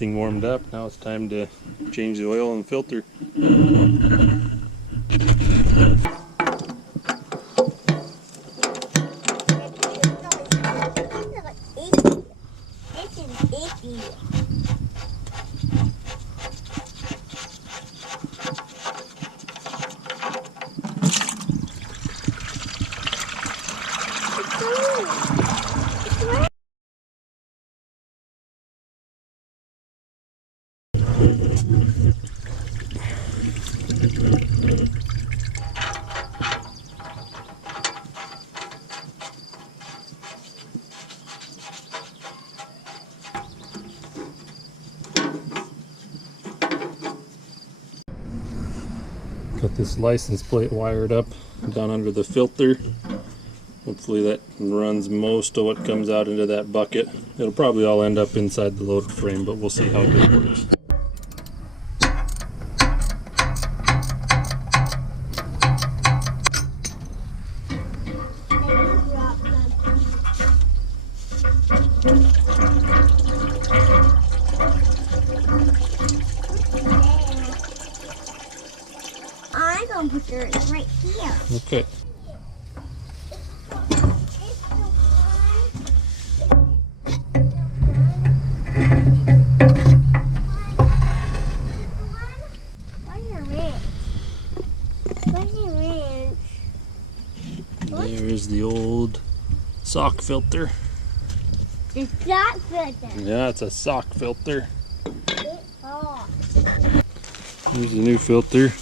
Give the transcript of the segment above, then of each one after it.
everything warmed up. Now it's time to change the oil and filter. Got this license plate wired up down under the filter. Hopefully that runs most of what comes out into that bucket. It'll probably all end up inside the load frame, but we'll see how it works. I'm gonna put yours right here. Okay. There's the old sock filter. The sock filter. Yeah, it's a sock filter. It's hot. Here's the new filter.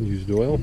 Used oil.